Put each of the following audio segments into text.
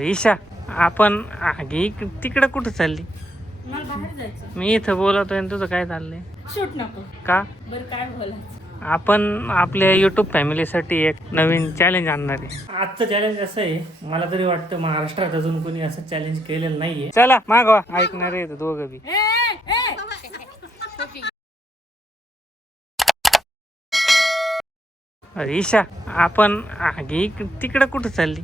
ईशा आपण तिकडं कुठं चालली? मला बाहेर जायचं. मी इथं बोलतोय आणि तुझं काय चाललंय? शूट नको. का? बरं काय बोलायचं? आपण आपल्या युट्यूब फॅमिलीसाठी एक नवीन चॅलेंज आणणार आहे. आजचं चॅलेंज असं आहे, मला तरी वाटतं महाराष्ट्रात अजून कोणी असं चॅलेंज केलेलं नाहीये. चला मागवा, ऐकणार आहे दोघं बी. ईशा आपण तिकडं कुठं चालली?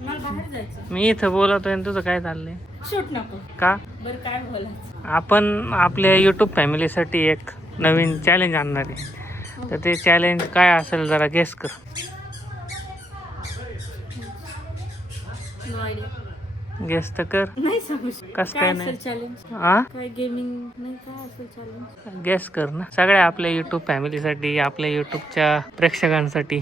मला बाहेर जायचं. मी इथं बोलतोय आणि तुझं काय चाललंय? शूट नको. का? बरं काय बोलायचं? आपण आपल्या युट्यूब फॅमिलीसाठी एक नवीन चॅलेंज आणणार आहे. तर ते चॅलेंज काय असेल जरा गेस कर. No idea. गेस तर कर. नाही सांगू शकत. कस काय नाही? चॅलेंज हा, काय गेमिंग नाही, काय असेल चॅलेंज? गेस कर ना. सगळ्या आपल्या युट्यूब फॅमिलीसाठी, आपल्या युट्यूबच्या प्रेक्षकांसाठी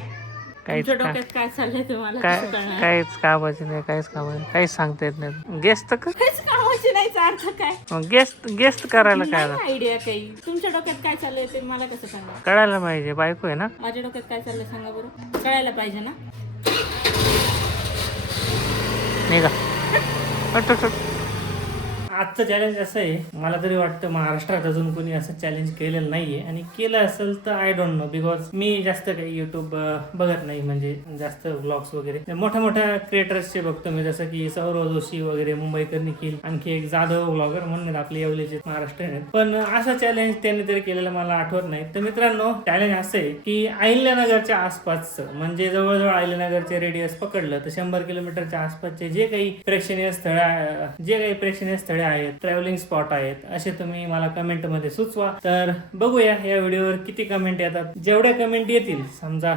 काहीच तुमच्या डोक्यात काय चाललंय तुम्हाला? काय कसं कळणार? काहीच कामाची नाही, काहीच कामाची काहीच सांगता येत नाही. गेस तर कर. काहीच कामाची नाही अर्थ काय? मग गेस करायला काय झालं? आयडिया काही. तुमच्या डोक्यात काय चाललंय ते मला कसं कळणार? कळायला पाहिजे, बायको आहे ना. माझ्या डोक्यात काय चाललंय सांगा बरं. कळायला पाहिजे ना. निघा. आजचं चॅलेंज असं आहे, मला तरी वाटतं महाराष्ट्रात अजून कोणी असं चॅलेंज केलेलं नाहीये, आणि केलं असेल तर आय डोंट नो, बिकॉज मी जास्त काही युट्यूब बघत नाही, म्हणजे जास्त व्लॉग्स वगैरे मोठ्या मोठ्या क्रिएटर्सचे बघतो मी, जसं की सौरव जोशी वगैरे, मुंबईकर निखिल, आणखी एक जाधव व्लॉगर म्हणून आपले येवलेचे महाराष्ट्रीयन आहेत. पण असं चॅलेंज त्यांनी तरी केलेलं मला आठवत नाही. तर मित्रांनो, चॅलेंज असं आहे की अहिल्यानगरच्या आसपासचं, म्हणजे जवळजवळ अहिल्यानगरचे रेडियस पकडलं तर 100 किलोमीटरच्या आसपासचे जे काही प्रेक्षणीय स्थळे आहेत, ट्रॅव्हलिंग स्पॉट आहेत, असे तुम्ही मला कमेंट मध्ये सुचवा. तर बघूया या व्हिडिओवर किती कमेंट येतात. जेवढ्या कमेंट येतील, समजा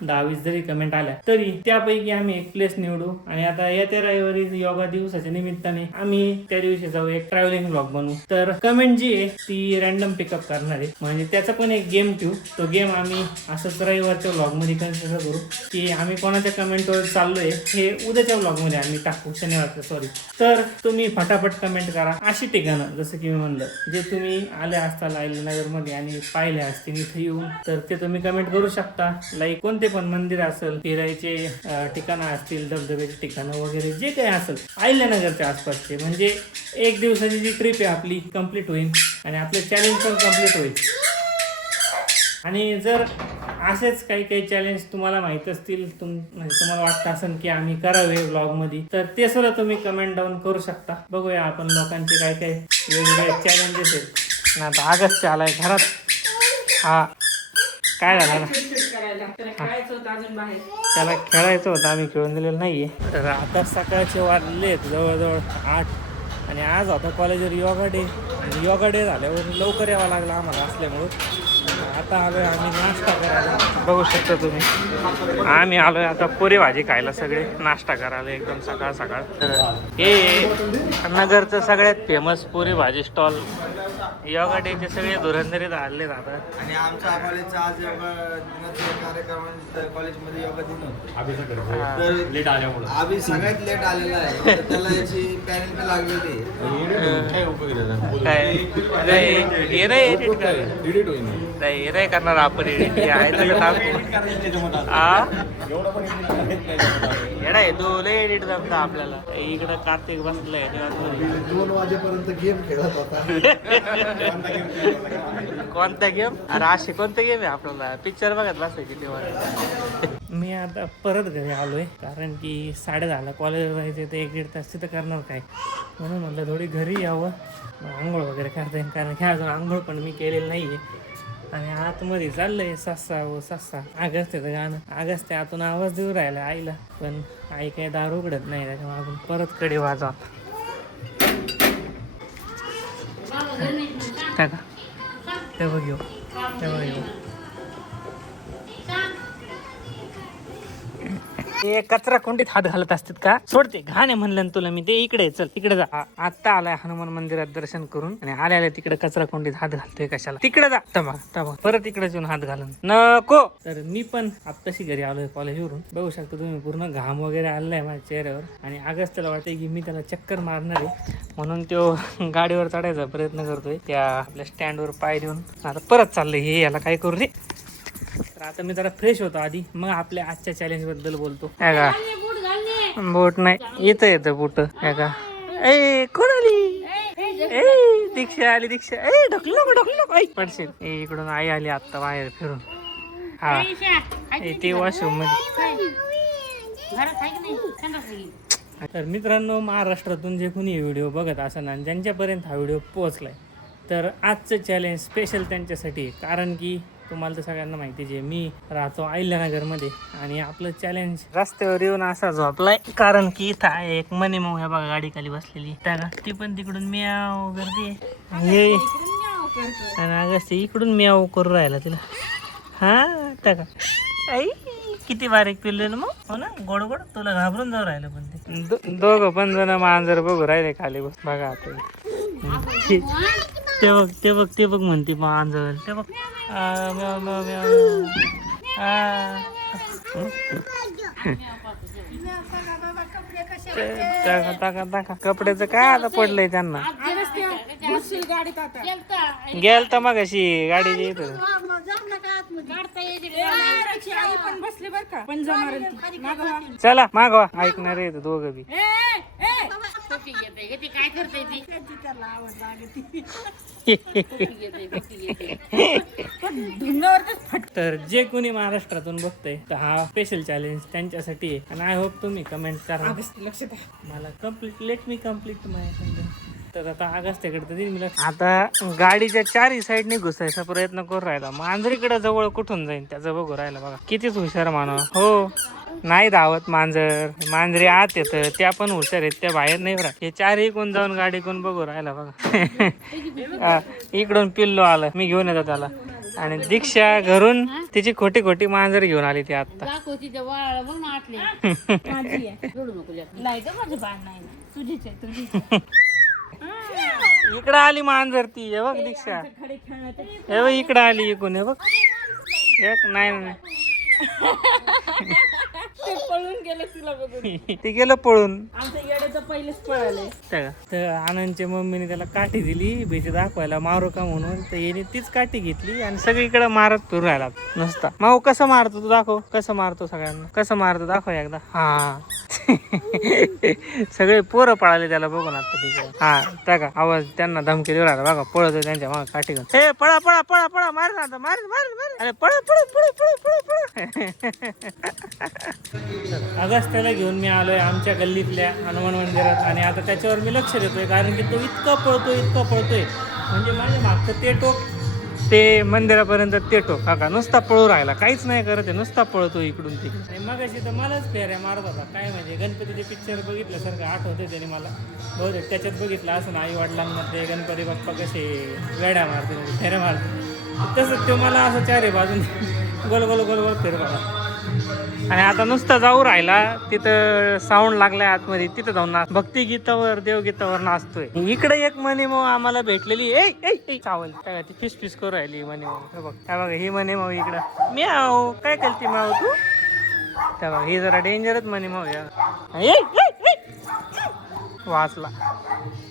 10-20 जरी कमेंट आल्या तरी त्यापैकी आम्ही एक प्लेस निवडू, आणि आता येत्या रविवारी योगा दिवसाच्या निमित्ताने आम्ही त्या दिवशी जाऊ, एक ट्रॅव्हलिंग ब्लॉग बनवू. तर कमेंट जी आहे ती रॅन्डम पिकअप करणार आहे, म्हणजे त्याचा पण एक गेम ठेवू. तो गेम आम्ही असंच रविवारच्या ब्लॉग मध्ये कन्सिडर करू की आम्ही कोणाच्या कमेंटवर चाललोय हे उद्याच्या ब्लॉग मध्ये आम्ही टाकू, शनिवारच्या सॉरी. तर तुम्ही फटाफट कमेंट करा अशी ठिकाणं, जसं की मी म्हणलं, जे तुम्ही आले असताल अहिल्यानगर मध्ये आणि पाहिले असतील इथे येऊन, तर ते तुम्ही कमेंट करू शकता. लाईक कोणते पण मंदिर असेल, फिरायचे ठिकाणं असतील, धबधब्याची ठिकाणं वगैरे जे काही असेल अहिल्यानगरच्या आसपासचे, म्हणजे एक दिवसाची जी ट्रिप आहे आपली कम्प्लीट होईल आणि आपले चॅलेंज पण कम्प्लीट होईल. आणि जर असेच काही काही चॅलेंज तुम्हाला माहित असतील, म्हणजे तुम्हाला वाटतं असेल की आम्ही करावे व्लॉगमध्ये, तर ते सुद्धा तुम्ही कमेंट डाऊन करू शकता. बघूया आपण लोकांचे काय काय वेगवेगळे चॅलेंजेस आहेत. आता ऑगस्ट आलाय घरात. हा काय झालं ना, त्याला खेळायचं होतं, आम्ही खेळून दिलेलं नाहीये. तर आता सकाळचे वाजले जवळजवळ 8, आणि आज होता कॉलेजवर योगा डे, आणि योगा डे झाल्यावर लवकर यावं लागलं आम्हाला असल्यामुळं. आता आलोय आम्ही नाश्ता करायला, बघू शकता तुम्ही. आम्ही आलोय आता पुरी भाजी खायला, सगळे नाश्ता करायला एकदम सकाळ सकाळ. हे नगरचं सगळ्यात फेमस पुरी भाजी स्टॉल. योगा डेचे सगळे धुरंधरीत आले जातात. आणि आमच्या कॉलेजचा आज योगा दिनाचा कार्यक्रम, कॉलेजमध्ये योगा दिन होता. तर लेट आल्यामुळे आम्ही सगळ्यात लेट आलेला आहे, तर त्याला याची पॅनिक लागलेली काय हे नाही एडिट करणार आपण, एडिट आहे तू लय एडिट जमता आपल्याला. इकडं कार्तिक बसलाय 2 वाजेपर्यंत गेम खेळत होता. कोणता गेम? अरे असे कोणता गेम आहे आपल्याला? पिक्चर बघत बसायची तेव्हा. मी आता परत घरी आलोय, कारण की 10:30 कॉलेजला जायचं, तर 1-1.5 तास तिथं करणार काय, म्हणून म्हटलं थोडी घरी यावं, आंघोळ वगैरे करता येईल, कारण की अजून आंघोळ पण मी केलेली नाहीये. आणि आतमध्ये चाललंय सस्सा आगस्त आहे गाणं. आगस्त आतून आवाज देऊ राहिला आईला, पण आई काही दार उघडत नाही, त्याच्यामुळे आपण परत कडे वाजवा. तेव्हा घेऊ. ते कचरा कोंडीत हात घालत असतात का? सोडते घाणे म्हणलं तुला मी, ते इकडे चल, तिकडे जा. आता आलाय हनुमान मंदिरात दर्शन करून, आणि आल्या तिकडे कचरा कोंडीत हात घालतोय कशाला? तिकडे जा. तबा परत इकडे येऊन हात घालून नको. तर मी पण आत्ताशी घरी आलोय कॉलेजवरून, बघू शकता तुम्ही, पूर्ण घाम वगैरे आलाय माझ्या चेहऱ्यावर. आणि ऑगस्टला वाटतंय की मी त्याला चक्कर मारणार आहे, म्हणून तो गाडीवर चढायचा प्रयत्न करतोय, त्या आपल्या स्टँडवर पाय देऊन. आता परत चाललंय हे, याला काय करू रे. तर आता मी जरा फ्रेश होतो आधी, मग आपल्या आजच्या चॅलेंज बद्दल बोलतो. बोट नाही इथं येतं बोट का ए कोण आली ए दीक्षा आली दीक्षा ए ढकलू नको ढकलू नको आई पडशील इकडून आई आली आत्ता बाहेर फिरून हा ते वॉशरूम मध्ये. तर मित्रांनो महाराष्ट्रातून जे कोणी व्हिडिओ बघत असेल आणि ज्यांच्यापर्यंत हा व्हिडिओ पोहोचलाय तर आजचं चॅलेंज स्पेशल त्यांच्यासाठी आहे. कारण की तुम्हाला तर सगळ्यांना माहिती आहे मी राहतो अहिल्यानगरमध्ये आणि आपलं चॅलेंज रस्त्यावर येऊन असा झोपलाय कारण की इथं आहे एक मनी मऊ ह्या बघा गाडी खाली बसलेली त्या ती पण तिकडून म्याव करते हे आणि अगं इकडून म्याव करू राहिला तिला हा त्या का आई किती बारीक पिल्ले ना मग हो ना गोड गोड तुला घाबरून जाऊ राहिलं पण ते दोघं पण जण मांजर बघू राहिले खाली बस बघा आता ते बघ म्हणते मांजर ते बघ म्याव म्याव म्याव टाका कपड्याचं काय आता पडलंय त्यांना गेल तर मग अशी गाडीची इथं चला मागवा ऐकणार आहे दोघं बी तर जे कोणी महाराष्ट्रातून बघतंय तर हा स्पेशल चॅलेंज त्यांच्यासाठी आहे आणि आय होप तुम्ही कमेंट करा लक्ष मला कम्प्लीट लेट मी कम्प्लीट तर आता आगस्त्याकडे तर मी आता गाडीच्या चारही साईडने घुसायचा प्रयत्न करू राहिला मांजरीकडे जवळ कुठून जाईन त्याचं बघू राहिला बघा कितीच हुशार मानव हो नाही धावत मांजरी आत येतं त्या पण हुशार आहेत त्या बाहेर नाही राहत हे चारही कोण जाऊन गाडी कोण बघू राहिला बघा इकडून पिल्लो आलं मी घेऊन येतो त्याला आणि दीक्षा घरून तिची खोटी खोटी मांजर घेऊन आली ती आता इकडं आली मांजर ती हे बघ दीक्षा हे बघ इकडं आली इकून हे बघ एक नाही पळून गेलं तिला बघून ते गेलं पळून आमच्या येड्याचं पहिलेच पळाले तर आनंदच्या मम्मीने त्याला काठी दिली भीती दाखवायला मारू का म्हणून तर याने तीच काठी घेतली आणि सगळीकडे मारत फिरू राहिला नुसता माऊ कसं मारतो तू दाखव कसं मारतो सगळ्यांना कसं मारतो दाखव एकदा हा सगळे पोरं पळाले त्याला बघून आता तिकडे हा त्या का आवाज त्यांना धमकी देऊ राहिला बघा पळत त्यांच्या माग काठी घाल हे पळा पळा पळा पळा मार ना मार मार मार अरे पळा पळा पळा पळा पळा पळा अगस्त्याला घेऊन मी आलोय आमच्या गल्लीतल्या हनुमान मंदिरात आणि आता त्याच्यावर मी लक्ष देतोय कारण की तो इतका पळतोय म्हणजे माझ्या मागचं ते टोक ते मंदिरापर्यंत ते टोक काका नुसता पळू राहिला काहीच नाही करत आहे नुसता पळतो इकडून तिकडे आणि मग अशी तर मलाच फेऱ्या मारत होता काय म्हणजे गणपतीचे पिक्चर बघितल्यासारखं आठवते त्याने मला बहुतेक त्याच्यात बघितलं असं आई वडिलांमध्ये गणपती बाप्पा कसे वेड्या मारते म्हणजे फेऱ्या मारते तसंच तो मला असं चारी बाजून गोल गोल गोल गोल फिरवा आणि आता नुसतं जाऊ राहिला तिथं साऊंड लागलाय आतमध्ये तिथं जाऊन नाच भक्ती गीतावर देवगीतावर नाचतोय इकडे एक मनी मऊ आम्हाला भेटलेली ए चावल काय ती फिस फिस करू राहिली मनी मऊ हे बघ ही मनी मऊ इकडं म्याव काय केलती माऊ तू त्या बघ ही जरा डेंजरच मनी मऊ या वाचला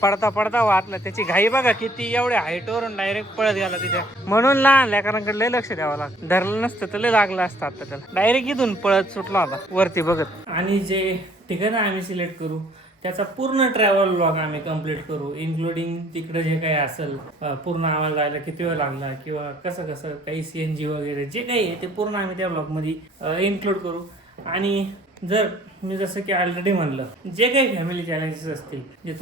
पडता पडता वाचला त्याची घाई बघा किती एवढ्या हाईटवरून डायरेक्ट पळत गेला तिथे म्हणून लहान लेकरांकडे लय लक्ष द्यावं लागतं धरलं नसतं तर लय लागलं असतं आता त्याला डायरेक्ट इथून पळत सुटला होता वरती बघत आणि जे ठिकाणं आम्ही सिलेक्ट करू त्याचा पूर्ण ट्रॅव्हल व्लॉग आम्ही कम्प्लीट करू इन्क्लुडिंग तिकडे जे काही असेल पूर्ण आम्हाला जायला किती वेळ लागला किंवा कसं कसं काही CNG वगैरे जे काही आहे ते पूर्ण आम्ही त्या व्लॉगमध्ये इन्क्लूड करू आणि जर मी जसं की ऑलरेडी म्हणलं जे काही फॅमिली चॅलेंजेस असतील जे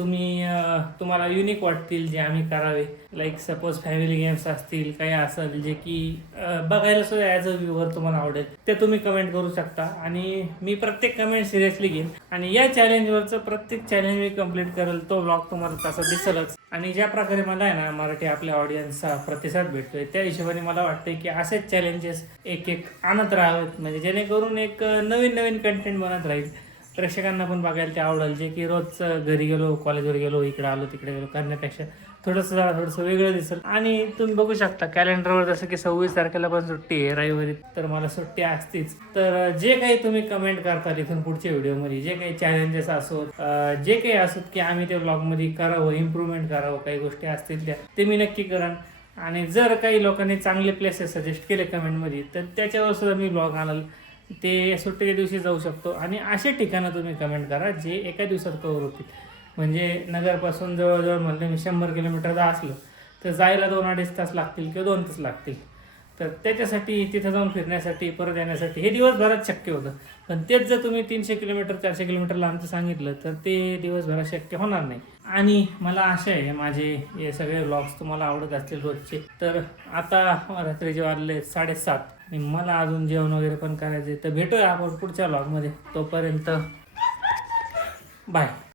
तुम्हाला युनिक वाटतील जे आम्ही करावे लाईक सपोज फॅमिली गेम्स असतील काही असेल जे की बघायला सुद्धा ॲज अ व्ह्यूवर तुम्हाला आवडेल ते तुम्ही कमेंट करू शकता आणि मी प्रत्येक कमेंट सिरियसली घेईन आणि या चॅलेंजवरचं प्रत्येक चॅलेंज मी कम्प्लीट करेल तो ब्लॉग तुम्हाला तसा दिसेलच आणि ज्या प्रकारे मला आहे ना मराठी आपल्या ऑडियन्सचा प्रतिसाद भेटतोय त्या हिशोबाने मला वाटतंय की असेच चॅलेंजेस एक आणत राहावेत म्हणजे जेणेकरून एक नवीन कंटेंट बनत राहील प्रेक्षकांना पण बघायला ते आवडेल जे की रोज घरी गेलो कॉलेजवर गेलो इकडे आलो तिकडे गेलो करण्यापेक्षा थोडंसं वेगळं दिसेल आणि तुम्ही बघू शकता कॅलेंडरवर जसं की 26 तारखेला पण सुट्टी आहे रविवारी तर मला सुट्टी असतीच तर जे काही तुम्ही कमेंट करता इथून पुढच्या व्हिडिओमध्ये जे काही चॅलेंजेस असोत जे काही असोत की आम्ही ते ब्लॉगमध्ये करावं इम्प्रूव्हमेंट करावं काही गोष्टी असतील त्या ते मी नक्की करान आणि जर काही लोकांनी चांगले प्लेसेस सजेस्ट केले कमेंटमध्ये तर त्याच्यावर सुद्धा मी ब्लॉग आणल ते सुट्टीच्या दिवशी जाऊ शकतो. आणि असे ठिकाणं तुम्ही कमेंट करा जे एका दिवसात कवर होतील. म्हणजे नगरपासून जवळजवळ म्हणलं मी 100 किलोमीटर जर असलं तर जायला 2-2.5 तास लागतील किंवा 2 तास लागतील. तर त्याच्यासाठी तिथं जाऊन फिरण्यासाठी परत येण्यासाठी हे दिवसभरात शक्य होतं. पण तेच जर तुम्ही 300 किलोमीटर 400 किलोमीटर लांबचं सांगितलं तर ते दिवसभरात शक्य होणार नाही. आणि मला आशा आहे माझे हे सगळे व्लॉग्स तुम्हाला आवडत असतील रोजचे. तर आता रात्रीचे वाजले 7:30 आणि मला अजून जेवण वगैरे पण करायचे. तर भेटूया आपण पुढच्या व्लॉगमध्ये. तोपर्यंत बाय.